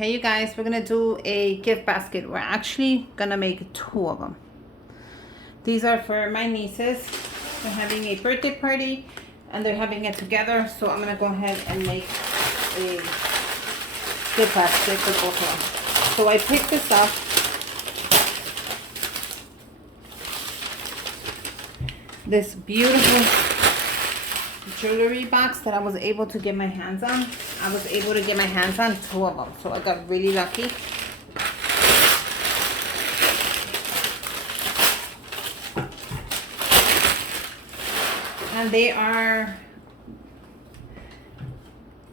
Hey you guys, we're gonna do a gift basket. We're actually gonna make 2 of them. These are for my nieces. They're having a birthday party and they're having it together, so I'm gonna go ahead and make a gift basket for both of them. So I picked this up. This beautiful jewelry box that I was able to get my hands on. I was able to get my hands on 2 of them, so I got really lucky. And they are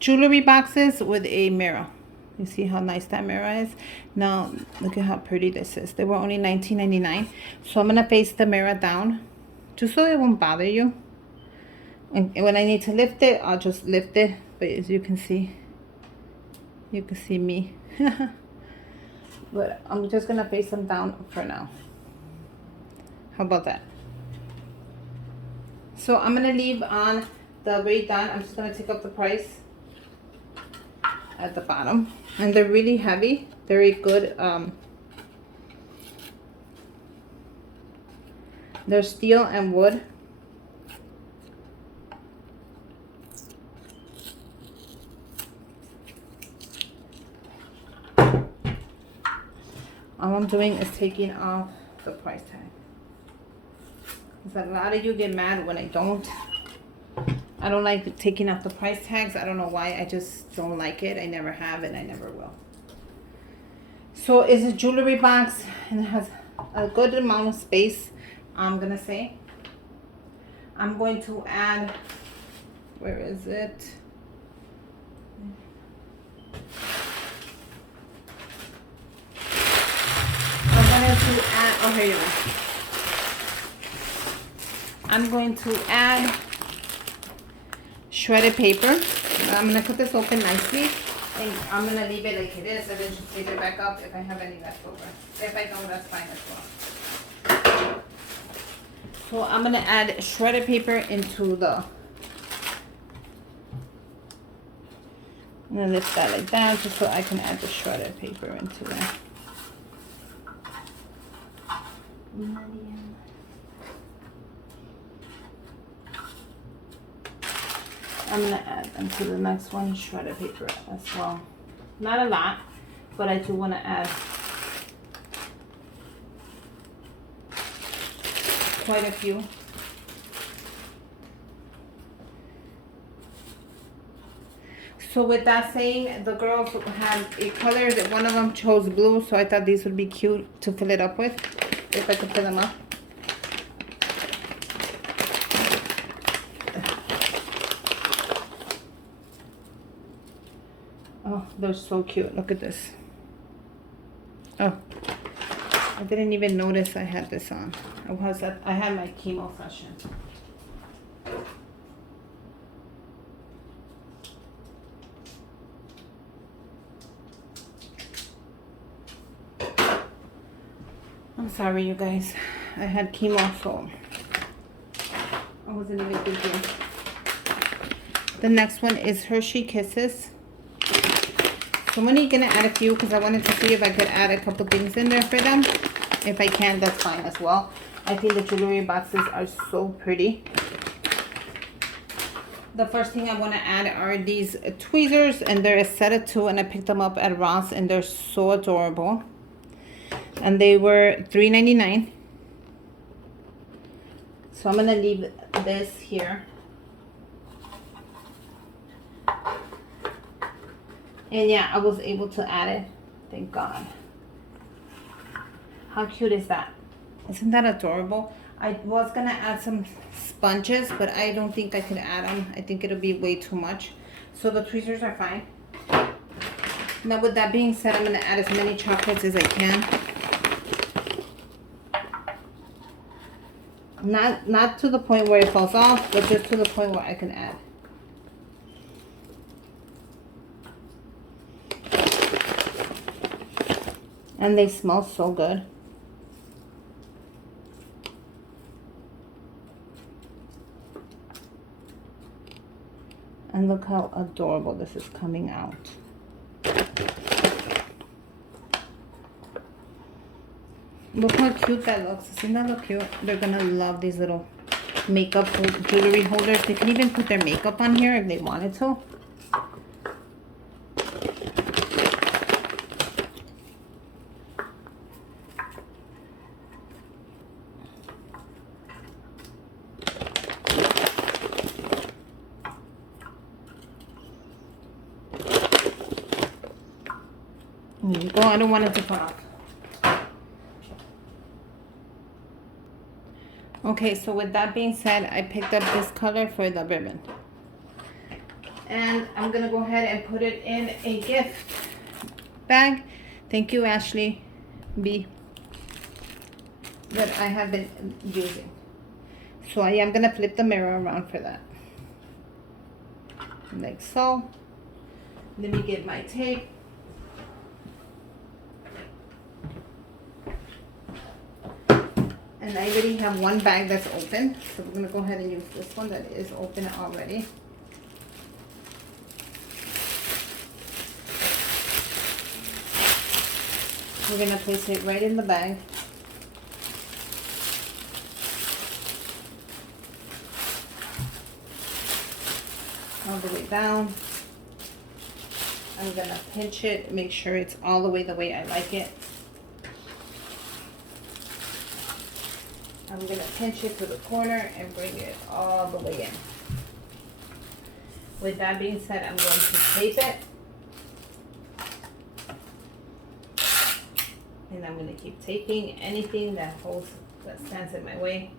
jewelry boxes with a mirror. You see how nice that mirror is? Now, look at how pretty this is. They were only $19.99. So I'm going to face the mirror down just so it won't bother you. And when I need to lift it, I'll just lift it. But as you can see me. But I'm just going to face them down for now. How about that? So I'm going to leave on the Rae Dunn. I'm just going to take up the price at the bottom. And they're really heavy. Very good. They're steel and wood. All I'm doing is taking off the price tag. Because a lot of you get mad when I don't. I don't like taking off the price tags. I don't know why. I just don't like it. I never have and I never will. So it's a jewelry box and it has a good amount of space, I'm going to say. I'm going to add, where is it? Oh, here you go. I'm going to add shredded paper. I'm going to cut this open nicely. And I'm going to leave it like it is and then just take it back up if I have any left over. If I don't, that's fine as well. So I'm going to add shredded paper into the... I'm going to lift that like that just so I can add the shredded paper into there. I'm going to add into the next one shredded paper as well. Not a lot, but I do want to add quite a few. So with that saying, the girls had a color that one of them chose blue, so I thought these would be cute to fill it up with, if I could fill them up. Oh, they're so cute. Look at this. Oh, I didn't even notice I had this on. I had my chemo session. I'm sorry, you guys. I had chemo, so I wasn't even thinking. The next one is Hershey Kisses. So I'm only gonna add a few because I wanted to see if I could add a couple things in there for them. If I can, that's fine as well. I think the jewelry boxes are so pretty. The first thing I want to add are these tweezers, and they're a set of 2, and I picked them up at Ross, and they're so adorable. And they were $3.99. So I'm gonna leave this here. And yeah, I was able to add it. Thank God. How cute is that? Isn't that adorable? I was gonna add some sponges, but I don't think I could add them. I think it'll be way too much. So the tweezers are fine. Now with that being said, I'm gonna add as many chocolates as I can. Not to the point where it falls off, but just to the point where I can add. And they smell so good. And look how adorable this is coming out. Look how cute that looks. Isn't that look cute? They're gonna love these little makeup jewelry holders. They can even put their makeup on here if they wanted to. There you go. I don't want it to fall off. Okay, so with that being said, I picked up this color for the ribbon. And I'm going to go ahead and put it in a gift bag. Thank you, Ashley B. That I have been using. So I am going to flip the mirror around for that. Like so. Let me get my tape. And I already have one bag that's open. So we're going to go ahead and use this one that is open already. We're going to place it right in the bag. All the way down. I'm going to pinch it, make sure it's all the way I like it. I'm going to pinch it to the corner and bring it all the way in. With that being said, I'm going to tape it. And I'm going to keep taping anything that stands in my way.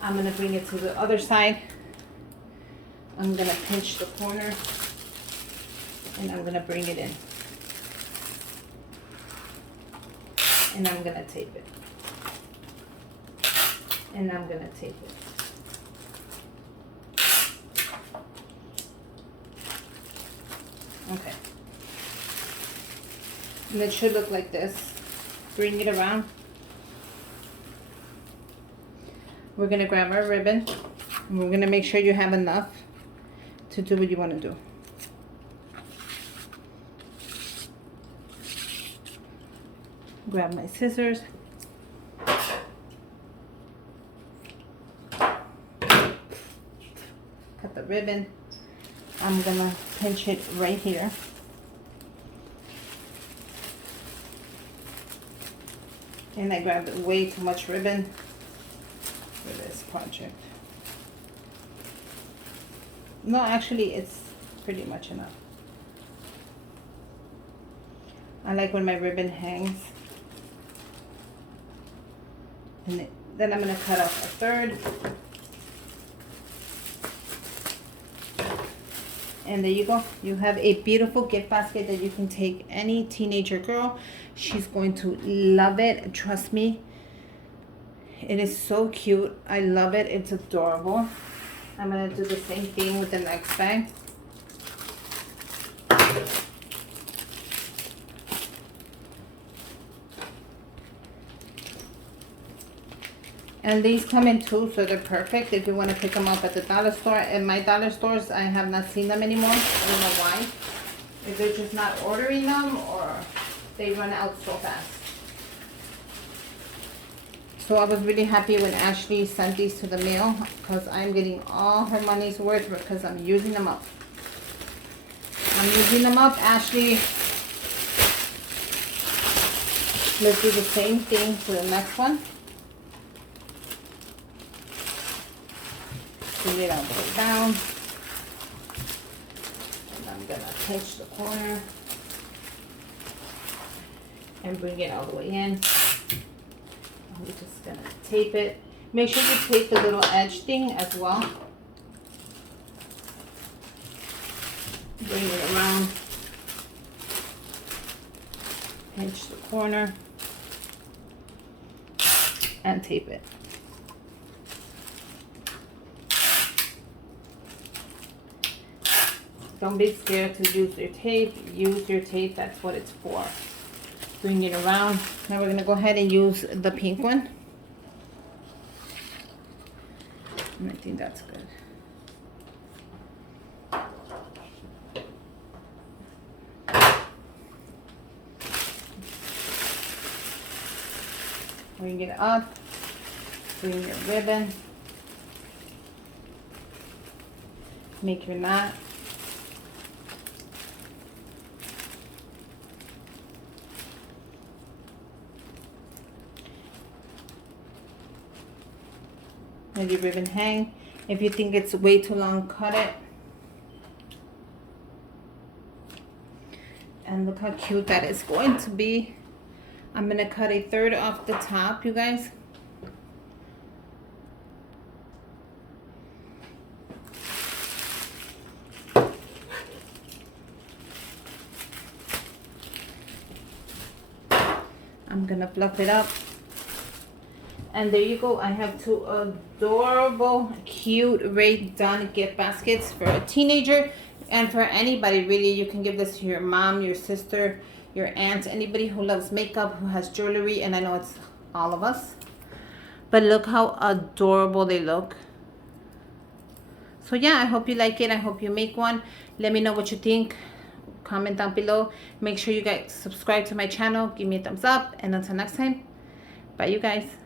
I'm going to bring it to the other side. I'm going to pinch the corner. And I'm going to bring it in. And I'm going to tape it. And I'm going to tape it. Okay. And it should look like this. Bring it around. We're going to grab our ribbon. And we're going to make sure you have enough to do what you want to do. Grab my scissors. Cut the ribbon. I'm gonna pinch it right here. And I grabbed way too much ribbon for this project. No, actually it's pretty much enough. I like when my ribbon hangs. And then I'm going to cut off a third. And there you go. You have a beautiful gift basket that you can take any teenager girl. She's going to love it. Trust me. It is so cute. I love it. It's adorable. I'm going to do the same thing with the next bag. And these come in two, so they're perfect if you want to pick them up at the dollar store. In my dollar stores, I have not seen them anymore. I don't know why. If they're just not ordering them or they run out so fast. So I was really happy when Ashley sent these to the mail because I'm getting all her money's worth because I'm using them up. I'm using them up, Ashley. Let's do the same thing for the next one. Bring it all the way down. And I'm going to pinch the corner. And bring it all the way in. I'm just going to tape it. Make sure you tape the little edge thing as well. Bring it around. Pinch the corner. And tape it. Don't be scared to use your tape. Use your tape. That's what it's for. Bring it around. Now we're going to go ahead and use the pink one. And I think that's good. bring it up, bring your ribbon, make your knot. Let your ribbon hang. If you think it's way too long, cut it. And look how cute that is going to be. I'm going to cut 1/3 off the top, you guys. I'm going to fluff it up. And there you go. I have 2 adorable, cute Rae Dunn gift baskets for a teenager and for anybody, really. You can give this to your mom, your sister, your aunt, anybody who loves makeup, who has jewelry, and I know it's all of us. But look how adorable they look. So yeah, I hope you like it. I hope you make one. Let me know what you think. Comment down below. Make sure you guys subscribe to my channel. Give me a thumbs up. And until next time, bye you guys.